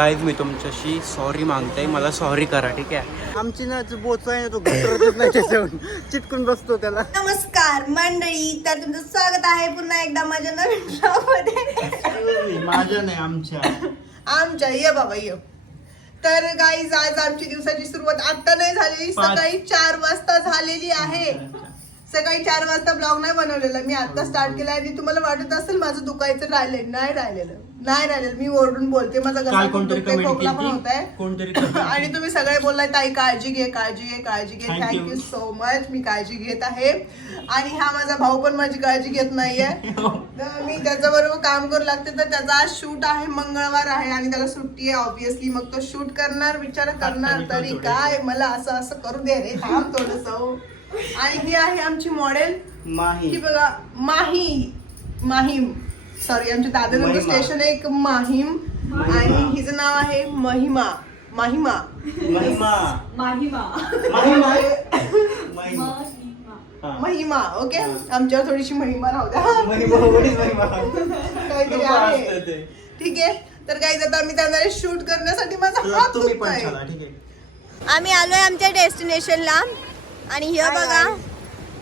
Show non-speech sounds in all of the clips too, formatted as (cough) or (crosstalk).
काय मी तुमच्याशी सॉरी मागताय. मला सॉरी करा ठीक आहे? आमची ना जो बोच आहे ना तो घसरतच नाही त्याच्यावर. चिटकून बसतो त्याला. नमस्कार मंडळी. तर तुमचं स्वागत आहे पुन्हा एकदा माझ्या नवीन vlog मध्ये माझ्या नाही आमच्या. आमच्या ये बाबा ये. तर गाईज आज आमची दिवसाची सुरुवात आता नाही झालेली पाच. सकाळी चार वाजता झालेली आहे. सकाळी चार वाजता ब्लॉग नाही बनवलेला मी आता स्टार्ट केला आणि तुम्हाला वाटत असेल माझं दुखायचं राहिलंय नाही राहिलेलं. नाही राहिलेलं मी ओरडून बोलते. माझा काल कोणतरी कमेंट खोकला पण होत आहे केली कोणतरी comment (laughs) आणि तुम्ही सगळे बोललाय ताई काळजी घे काळजी घे काळजी घे. Thank you. Thank you so much मी काळजी घेत आहे. आणि हा माझा भाऊ पण माझी काळजी घेत नाहीये. (laughs) तर मी त्याच्याबरोबर काम करू लागते. तर त्याचा आज शूट आहे मंगळवार आहे आणि त्याला सुट्टी आहे ऑब्विसली मग तो शूट करणार विचार करणार तरी थोडे. काय? मला असं असं करू दे रे थांब थोडस. आणि ही आहे आमची मॉडेल माही. ही बघा माही. माहीम. सॉरी आमच्या महिमा. स्टेशन आहे एक माहीम आणि हिचं नाव आहे महिमा. माहिमा. महिमा. माहिमा. महिमा. (laughs) महिमा. हा. महिमा ओके. आमच्यावर थोडीशी महिमा राहू द्या. (laughs) काहीतरी आहे. ठीक आहे. तर काही आता आम्ही जाणार शूट करण्यासाठी. माझा हात तुम्ही पण दुखतोय. चला ठीक आहे. आम्ही आलोय आमच्या डेस्टिनेशनला आणि हे हाय, बघा.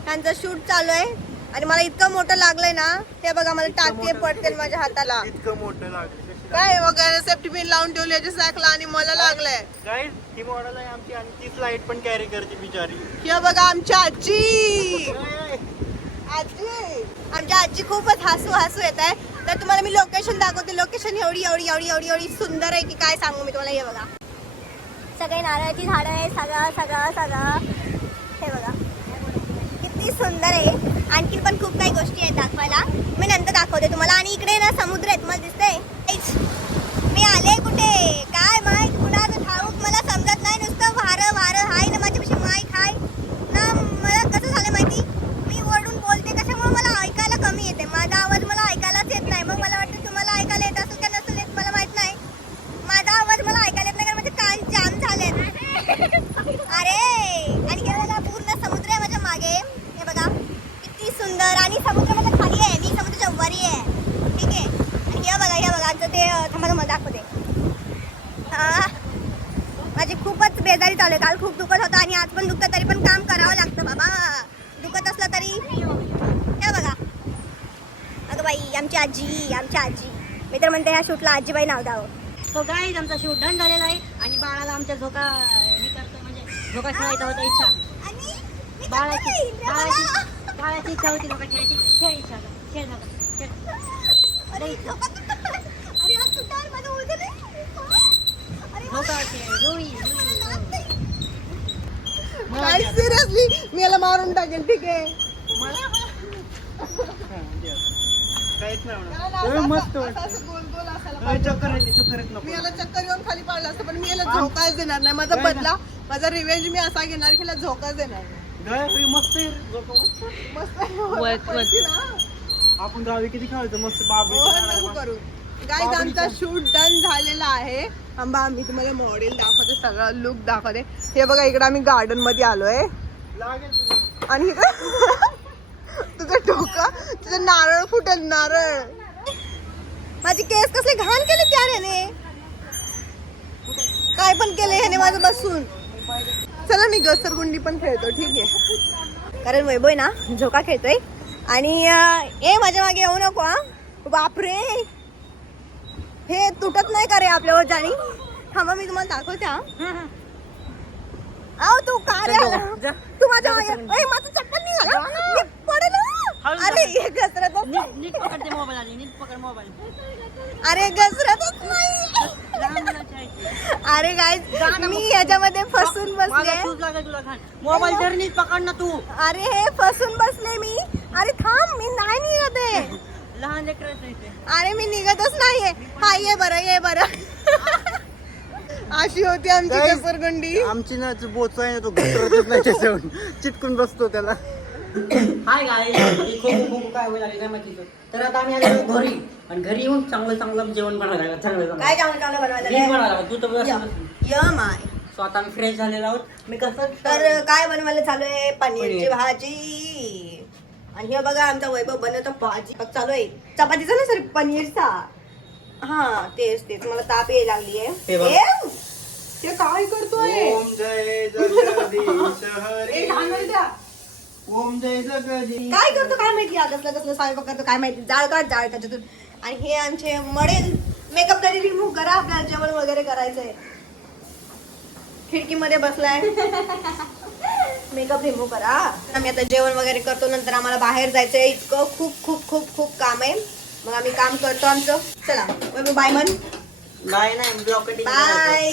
त्यांचं शूट चालू आहे. आणि मला इतकं मोठं लागलंय ना हे बघा मला टाके पडतील माझ्या हाताला. इतकं मोठं लागलं काय बघा सेफ्टी पिन लावून ठेवली याच्या सॅकला आणि मला लागलंय. काय ही मॉडेल आहे आमची आणि तीच लाइट पण कॅरी करते बिचारी. हे बघा आमच्या आजी. आजी. आमच्या आजी खूपच हसू हसू येत आहे तर तुम्हाला मी लोकेशन दाखवते. लोकेशन एवढी एवढी एवढी एवढी एवढी सुंदर आहे की काय सांगू मी तुम्हाला हे बघा. सगळे नारळाची झाडं आहे सगळं सगळं सगळं. हे बघा. किती सुंदर आहे. आणखी पण खूप काही गोष्टी आहेत दाखवायला. मी नंतर दाखवते तुम्हाला. आणि इकडे ना समुद्र आहे तुम्हाला दिसतंय. मी आले कुठे? काय माहीत कुणाचं ठाऊक मला समजत नाही नुसतं वारं वारं हाय ना माझ्यापाशी माईक हाय ना मला कसं झालं माहिती मी ओरडून बोलते त्याच्यामुळे मला ऐकायला कमी येते माझा आवाज मला ऐकायलाच येत नाही मग मला वाटतं तुम्हाला ऐकायला येत असेल का नसेल येत मला माहीत नाही माझा आवाज मला ऐकायला येत नाही कारण माझे कान जाम झालेत अरे आणि हे बघा पूर्ण समुद्र आहे माझ्या मागे हे बघा किती सुंदर आणि समुद्र माझ्या खाली आहे मी समुद्राच्या वरी आहे ठीक आहे आणि हे बघा हे बघा आमचं ते अं, थांबा थांबा दाखवते आ, माझी खूपच बेजारी चालू आहे. काल खूप दुखत होतं आणि आज पण दुखतं तरी पण काम करावं लागतं बाबा. दुखत असलं तरी. हे बघा. अगं बाई आमची आजी आमची आजी. मी तर म्हणते ह्या शूटला आजीबाई नाव द्यावं. तो गाईज आमचा शूट डन झालेला आहे. आणि बाळाला आमच्या झोका हे करतो म्हणजे झोका खेळायचा होता इच्छा. बाळाची बाळाची बाळाची इच्छा होती झोका खेळायची. खेळ इच्छा. खेळ झोका खेळ. अरे झोका खेळ काय सिरियसली मी याला मारून टाकेल ठीक आहे. काहीच नाही याला मस्त. चक्कर येते चक्कर येत मी नको. याला चक्कर येऊन खाली पाडलं असतं पण मी याला झोकाच देणार नाही. माझा बदला माझा रिवेंज मी असा घेणार की याला झोकाच देणार नाही. मस्त. आपण गावी किती खेळायचं? मस्त बाबू हो, करू. गाईज आमचा शूट डन झालेला आहे. आंबा आम्ही तुम्हाला मॉडेल दाखवते सगळं लुक दाखवते. हे बघा इकडे आम्ही गार्डनमध्ये आलोय. आणि (laughs) तुझं डोकं तुझं नारळ फुटेल नारळ. माझी केस कसले घाण केले त्याने ह्याने. काय पण केले ह्याने माझं बसून. चला मी घसरगुंडी पण खेळतो ठीक आहे. कारण वैभव ना झोका खेळतोय. आणि ए माझ्या मागे येऊ नको हा. बापरे. हे तुटत नाही का रे आपल्यावर जाणी? थांबा मी तुम्हाला दाखवते हा. अहो तू का रे? आला? जा. तू माझ्या मागे ए माझं चप्पल निघाला. मी पडेल हा. अरे हे घसरतच नीट नीट पकडते मोबाईल आधी नीट पकड मोबाईल. अरे घसरतच नाही. लहान मुलाची आहे ती. अरे गाय मी याच्यामध्ये फसून बसले. तुला मोबाईल तर नीट पकड ना तू. अरे हे फसून बसले मी. अरे थांब मी नाही निघत आहे. लहान लेकराचं. अरे मी निघतच नाहीये. हा ये बरं ये बरं. अशी होती आमची Guys, घसरगुंडी. आमची ना जो बोच आहे ना तो घसरतच नाही त्याच्यावर. चिटकून बसतो त्याला. हाय गाय खूप खूप काय होईल काय माहिती तर आता आम्ही आलो घरी. आणि घरी येऊन चांगलं चांगलं जेवण बनवायला लागलं चांगलं काय चांगलं चांगलं बनवायला मीच लागलंय? बनवायला लागलो. तू तर बस य- माय. स्वतः आम्ही फ्रेश झालेलो आहोत. मी कसं तर काय बनवायला चालू आहे? पनीरची पनीर. भाजी आणि हे बघा आमचा वैभव बनवतो भाजी चालू आहे. चपातीचा ना सर पनीरचा? हा तेच तेच. मला ताप यायला लागली हे बघ. आहे ते काय करतोय? ओम जय जगदीश हरी. ए, लहान मुलं द्या. ओम जय जगदीश. काय करतो काय माहिती? हा कसलं कसलं स्वयंपाक करतो काय माहिती? जाळ काढ जाळ त्याच्यातून. आणि हे आमचे मडेल. मेकअप तरी रिमूव्ह करा आपल्याला जेवण वगैरे करायचंय. खिडकीमध्ये बसलाय. (laughs) मेकअप रिमूव्ह करा. आम्ही आता जेवण वगैरे करतो नंतर आम्हाला बाहेर जायचंय. इतकं खूप खूप खूप खूप काम आहे. मग आम्ही काम करतो आमचं. चला बाय मन नाही नाही बाय.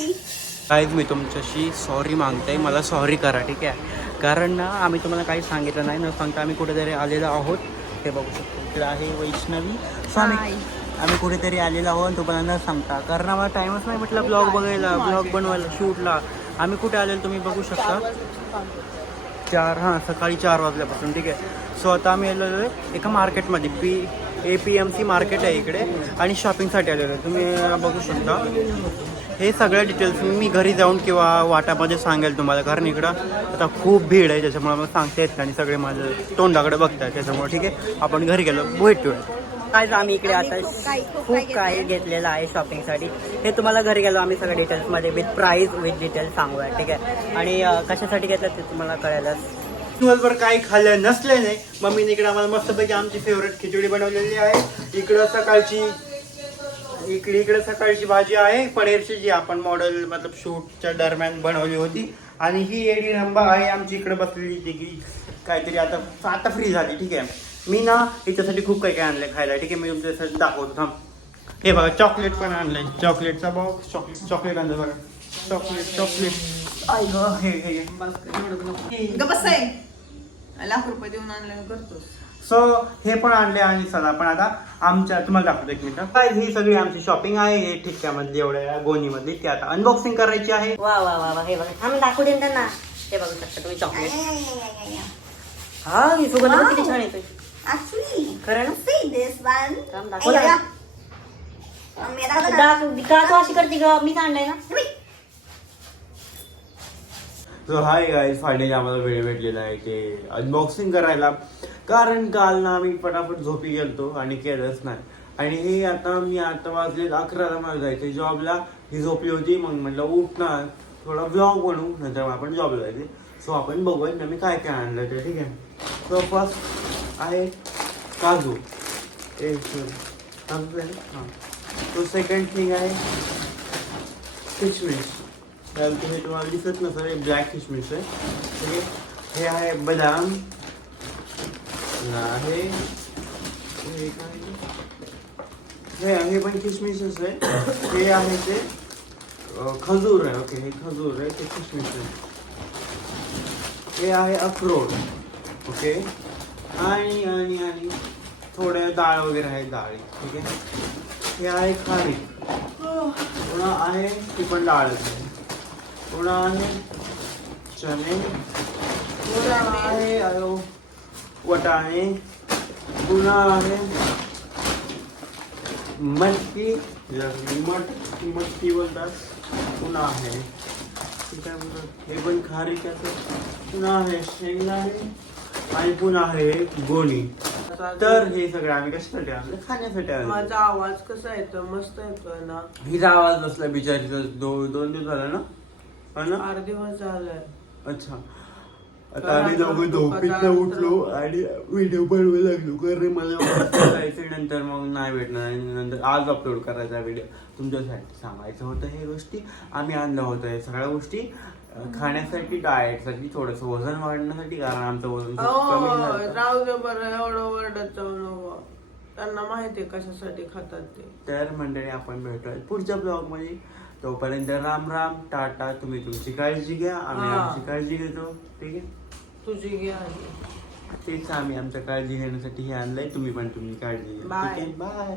काहीच मी तुमच्याशी सॉरी मागते मला सॉरी करा ठीक आहे? कारण ना आम्ही तुम्हाला काही सांगितलं नाही. न सांगता आम्ही कुठेतरी आलेलो आहोत. हे बघू शकतो. इकडे आहे वैष्णवी. सो आम्ही आम्ही कुठेतरी आलेलो आहोत तुम्हाला न सांगता. कारण आम्हाला टाईमच नाही म्हटलं ब्लॉग बघायला ब्लॉग बनवायला शूटला आम्ही कुठे आलेलो तुम्ही बघू शकता. चार हां सकाळी चार वाजल्यापासून ठीक आहे. सो आता आम्ही आलेलो आहे एका मार्केटमध्ये. P A P M C market आहे इकडे आणि शॉपिंगसाठी आलेलो आहे. तुम्ही बघू शकता. हे सगळ्या डिटेल्स मी घरी जाऊन किंवा वाटामध्ये सांगेल तुम्हाला. कारण इकडं आता खूप भीड आहे त्याच्यामुळे मला सांगता येत नाही आणि सगळे माझं तोंडाकडे बघताय त्याच्यामुळे ठीक आहे आपण घरी गेलो. भेटूया. काय आम्ही इकडे आता खूप काही- घेतलेलं आहे. शॉपिंगसाठी हे तुम्हाला घरी गेलो आम्ही सगळं डिटेल्समध्ये विथ प्राईस विथ डिटेल्स सांगूया ठीक आहे? आणि कशासाठी घेतलं ते तुम्हाला कळेलच दिवसभर काही खाल्लं नसल्याने मम्मीने इकडे आम्हाला मस्तपैकी आमची फेवरेट खिचडी बनवलेली आहे. इकडं सकाळची इकडे इकडे सकाळची भाजी आहे. पनीरची जी आपण मॉडेल मतलब शूटच्या दरम्यान बनवली होती. आणि ही एडी रंबा आहे आमची इकडे बसलेली जी की काहीतरी आता आता फ्री झाली ठीक आहे? मी ना हिच्यासाठी खूप काही काय आणलं खायला. ठीक आहे मी तुमच्यासाठी दाखवतो थांब. हे बघा चॉकलेट पण आणलंय. चॉकलेटचा बॉक्स चॉकलेट चॉकलेट आणलं बघा. चॉकलेट चॉकलेट आई गं, हे हे बस आहे लाख रुपये देऊन आणलं करतोस. सो हे पण आणले आणि चला पण आता आमच्या तुम्हाला दाखवतो एक मिनिट. काय ही सगळी आमची शॉपिंग आहे. हे ठिक्क्यामधली एवढ्या गोणीमधली. ती आता अनबॉक्सिंग करायची आहे. वा वा वा वा. हे बघा आम्ही दाखवू देईन त्यांना. हे बघू शकता तुम्ही चॉकलेट हा सुगंध किती छान येतोय. Actually, खरं ना see this one. थांब, दाखव Ay, ना. बघा. मी दाखवतो ना. दाख- का तू अशी करते ग. मी आणलंय ना. सो हाय फायनली आम्हाला वेळ भेटलेला आहे ते अनबॉक्सिंग करायला. कारण काल ना आम्ही पटापट झोपी गेलतो आणि केलंच नाही. आणि हे आता मी आता वाजले अकराला मला जायचं जॉबला ही झोपली होती. मग म्हटलं उठ ना थोडा ब्लॉग बनवू. नंतर मग आपण जॉबला जायचे सो आपण बघूया मी काय काय आणलं ते. ठीक आहे. सो फर्स्ट आहे काजू। एक. काजू आहे हाँ। तो सेकंड थिंग आहे किशमिश। त्याला तुम्ही तुम्हाला दिसत नसेल हे ब्लॅक किशमिश आहे ठीक आहे हे आहे बदाम। हे। आहे हे काय हे हे पण किशमिशच आहे हे आहे ते खजूर आहे ओके हे खजूर आहे ते किशमिश आहे हे आहे अक्रोड ओके? आणि आणि आणि. थोडं डाळ वगैरे आहे डाळी ठीक आहे? हे आहे खारी. पुन्हा आहे ती पण डाळच आहे. पुन्हा आहे चणे. पुन्हा आहे अयो वटाणे. पुन्हा आहे मटकी मटकी मटकी बोलतात. पुन्हा आहे. ठीक आहे हे पण खारी त्याचं. पुन्हा आहे शेंगदाणे. आणि पुन्हा आहे गोणी. तर हे सगळं आम्ही कशासाठी आणलं खाण्यासाठी आणलं माझा आवाज कसा येतो? मस्त येतोय ना? हिचा आवाज नसला बिचारीचा. दो दोन दिवस झाला ना? हा ना? दिवस झालाय अच्छा. आता आम्ही दोघं झोपेतनं उठलो आणि व्हिडिओ बनवायला लागलो. कारण मला जायचं नंतर मग नाही भेटणार आणि नंतर आज अपलोड करायचा व्हिडिओ तुमच्यासाठी सांगायचं होतं हे गोष्टी. आम्ही आणलं होतं हे सगळ्या गोष्टी. खाण्यासाठी डाएटसाठी थोडंसं वजन वाढण्यासाठी कारण आमचं वजन खूप कमी हो झालं. राहू दे बरं एवढं जाऊ नको. त्यांना माहितीये कशासाठी खातात ते. तर मंडळी आपण भेटूया पुढच्या ब्लॉगमध्ये तोपर्यंत राम राम टाटा तुम्ही तुमची काळजी घ्या आम्ही हा. आमची काळजी घेतो. ठीक आहे? तुझी घे आधी. तेच आम्ही आमच्या काळजी घेण्यासाठी हे आणलंय तुम्ही पण तुम्ही काळजी घ्या. ठीक आहे? बाय